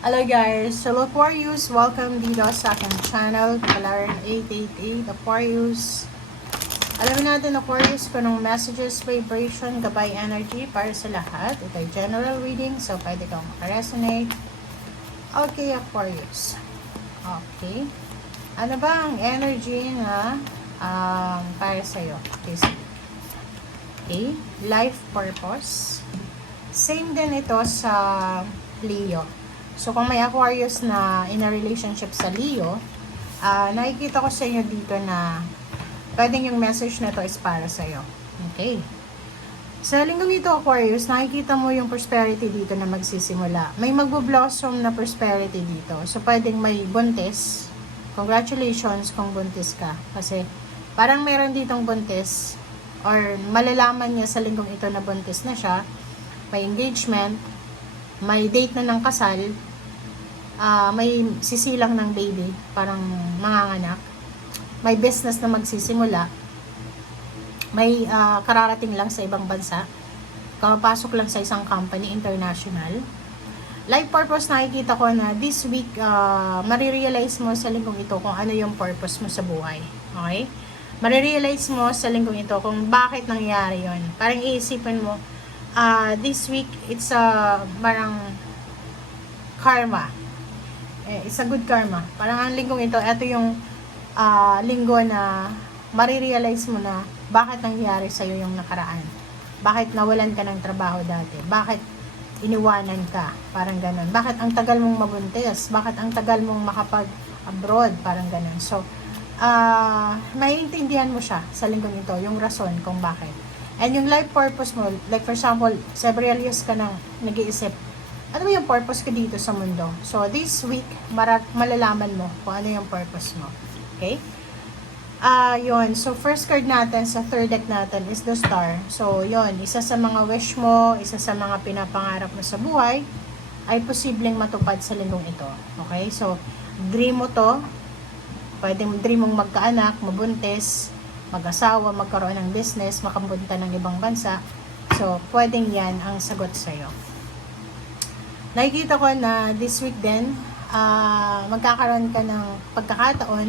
Hello guys, so Aquarius, welcome dito sa aking channel, Kalaran 888 Aquarius. Alamin natin Aquarius kung anong messages, vibration, gabay energy para sa lahat. Ito ay general reading, so pwede kang makaresonate. Okay Aquarius. Okay. Ano ba ang energy na para sa'yo? Okay. Life purpose. Same din ito sa Leo. So, kung may Aquarius na in a relationship sa Leo, nakikita ko sa inyo dito na pwedeng yung message na to is para sa'yo. Okay. Sa linggong ito, Aquarius, nakikita mo yung prosperity dito na magsisimula. May magbo-blossom na prosperity dito. So, pwedeng may buntis. Congratulations kung buntis ka. Kasi, parang meron ditong buntis or malalaman niya sa linggong ito na buntis na siya. May engagement, may date na ng kasal, may sisilang ng baby, parang manganganak, may business na magsisimula, may kararating lang sa ibang bansa, kapasok lang sa isang company, international. Life purpose, nakikita ko na this week, marirealize mo sa linggong ito kung ano yung purpose mo sa buhay. Okay? Marirealize mo sa linggong ito kung bakit nangyayari yon. Parang iisipin mo, this week, it's parang karma. It's a good karma. Parang ang linggong ito yung linggo na marirealize mo na bakit nangyari sa'yo yung nakaraan. Bakit nawalan ka ng trabaho dati. Bakit iniwanan ka. Parang ganun. Bakit ang tagal mong mabuntis. Bakit ang tagal mong makapag-abroad. Parang ganun. So, maiintindihan mo siya sa linggong ito. Yung rason kung bakit. And yung life purpose mo, like for example, several years ka nang nag-iisip, ano ba yung purpose ko dito sa mundo? So, this week, malalaman mo kung ano yung purpose mo. Okay? Yun. So, first card natin sa third deck natin is the Star. So, yun. Isa sa mga wish mo, isa sa mga pinapangarap mo sa buhay, ay posibleng matupad sa linggong ito. Okay? So, dream mo to. Pwedeng dream mong magkaanak, mabuntis, mag-asawa, magkaroon ng business, makapunta ng ibang bansa. So, pwedeng yan ang sagot sa'yo. Nakikita ko na this week din, magkakaroon ka ng pagkakataon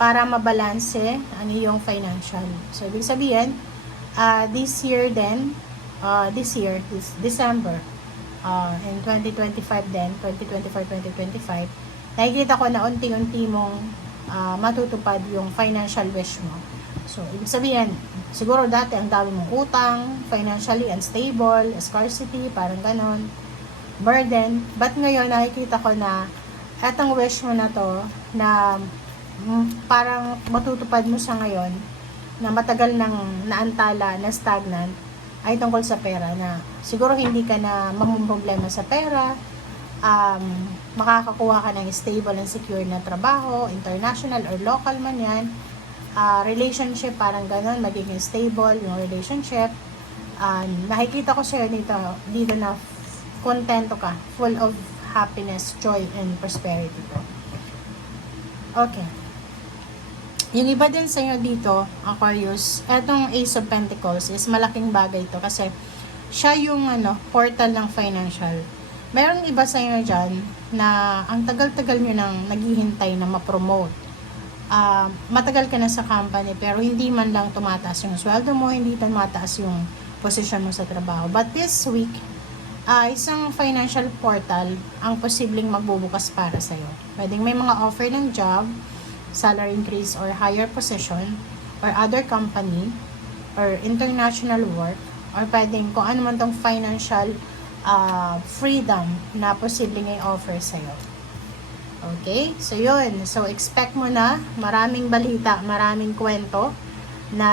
para mabalanse ano yung financial. So, ibig sabihin, this year din, this December, in 2025 din, 2025, nakikita ko na unti-unti mong matutupad yung financial wish mo. So, ibig sabihin, siguro dati ang dami mong utang, financially unstable, scarcity, parang ganon, burden. But ngayon, nakikita ko na etong wish mo na to, na parang matutupad mo sa ngayon, na matagal nang naantala, na stagnant, ay tungkol sa pera na siguro hindi ka na mamumroblema sa pera, makakakuha ka ng stable and secure na trabaho, international or local man yan, relationship, parang ganon, magiging stable yung relationship. Nakikita ko sa'yo dito na kontento ka, full of happiness, joy, and prosperity ko. Okay. Yung iba din sa inyo dito, Aquarius, etong Ace of Pentacles is malaking bagay to kasi siya yung portal ng financial. Merong iba sa inyo dyan na ang tagal-tagal nyo nang naghihintay na ma-promote. Matagal ka na sa company pero hindi man lang tumataas yung sweldo mo, hindi tumataas yung position mo sa trabaho. But this week, isang financial portal ang posibleng magbubukas para sa'yo. Pwedeng may mga offer ng job, salary increase or higher position, or other company, or international work, or pwedeng kung ano man tong financial freedom na posibleng i-offer sa'yo. Okay? So, yun. So, expect mo na maraming balita, maraming kwento na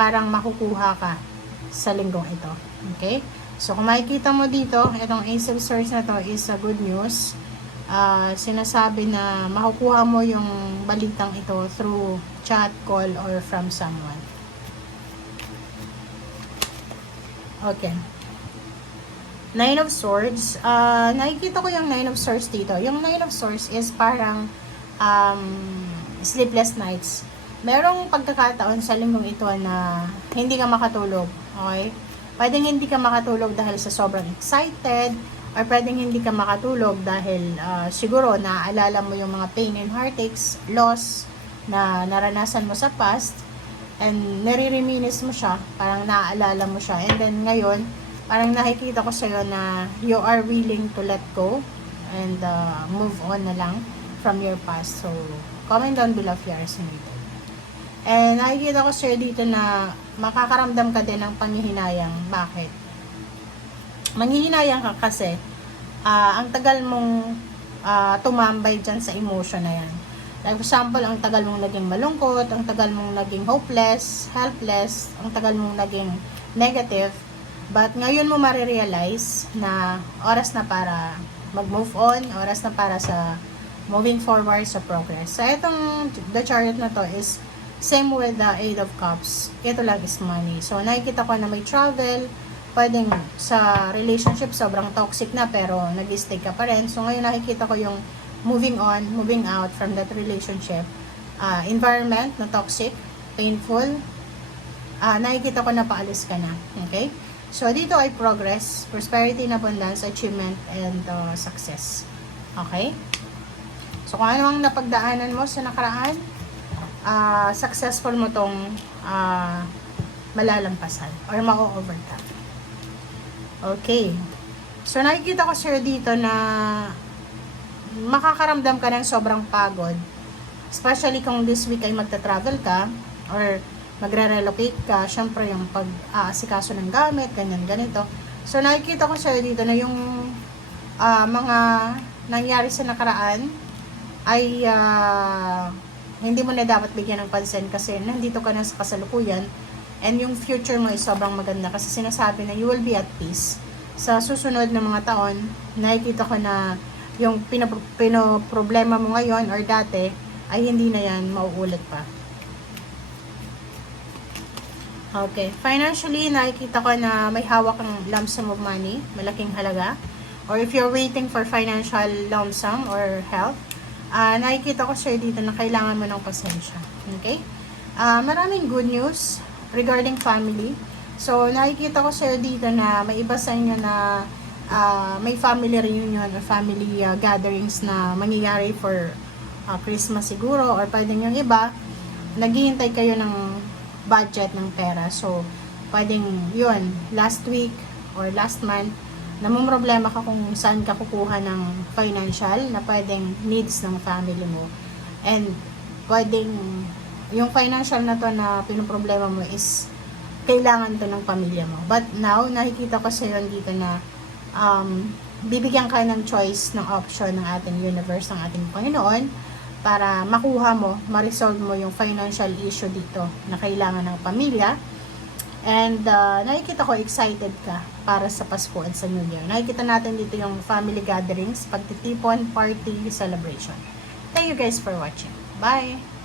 parang makukuha ka sa linggong ito. Okay? So, kung makikita mo dito, itong Ace of Swords na to is a good news. Sinasabi na makukuha mo yung balitang ito through chat, call, or from someone. Okay. Nine of Swords. Nakikita ko yung Nine of Swords dito. Yung Nine of Swords is parang sleepless nights. Merong pagkakataon sa linggong ito na hindi ka makatulog. Okay? Pwedeng hindi ka makatulog dahil sa sobrang excited or pwedeng hindi ka makatulog dahil siguro naaalala mo yung mga pain and heartaches, loss na naranasan mo sa past, and nare-reminisce mo siya, parang naaalala mo siya, and then ngayon, parang nakikita ko sa'yo na you are willing to let go and move on na lang from your past. So, comment down below if you are single. And nakikita ko sa'yo dito na makakaramdam ka din ng panghihinayang. Bakit? Manghihinayang ka kasi ang tagal mong tumambay dyan sa emotion na yan. Like for example, ang tagal mong naging malungkot, ang tagal mong naging hopeless, helpless, ang tagal mong naging negative. But ngayon mo marirealize na oras na para mag-move on, oras na para sa moving forward sa progress. So, itong the chariot na to is same with the Eight of Cups. Ito lang is money. So, nakikita ko na may travel, pwedeng sa relationship sobrang toxic na pero nag-stay ka pa rin. So, ngayon nakikita ko yung moving on, moving out from that relationship. Environment na toxic, painful, nakikita ko na paalis ka na. Okay? So, dito ay progress, prosperity and abundance, achievement, and success. Okay? So, kung ano ang napagdaanan mo sa nakaraan, successful mo tong malalampasan or ma-overcome. Okay. So, nakikita ko sir dito na makakaramdam ka ng sobrang pagod. Especially kung this week ay magta-travel ka or magre-relocate ka. Syempre, yung pag-aasikaso ng gamit, ganyan-ganito. So, nakikita ko sir dito na yung mga nangyari sa nakaraan ay hindi mo na dapat bigyan ng pansin kasi nandito ka na sa kasalukuyan and yung future mo ay sobrang maganda kasi sinasabi na you will be at peace. Sa susunod na mga taon, nakikita ko na yung pinoproblema mo ngayon or dati ay hindi na yan mauulit pa. Okay, financially, nakikita ko na may hawak kang lump sum of money, malaking halaga. Or if you're waiting for financial lump sum or health, nakikita ko sir dito na kailangan mo ng pasensya. Okay? Maraming good news regarding family. So, nakikita ko sir dito na may iba sa inyo na may family reunion or family gatherings na mangyayari for Christmas siguro or pwedeng yung iba, naghihintay kayo ng budget ng pera. So, pwedeng yun, last week or last month, namumroblema ka kung saan ka kukuha ng financial na pwedeng needs ng family mo. And pwedeng yung financial na to na pinoproblema mo is kailangan to ng pamilya mo. But now, nakikita ko sa yun dito na bibigyan ka ng choice ng option ng ating universe, ng ating Panginoon para makuha mo, ma-resolve mo yung financial issue dito na kailangan ng pamilya. And nakikita ko excited ka para sa Pasko at sa New Year. Nakikita natin dito yung family gatherings, pagtitipon, party, celebration. Thank you guys for watching. Bye!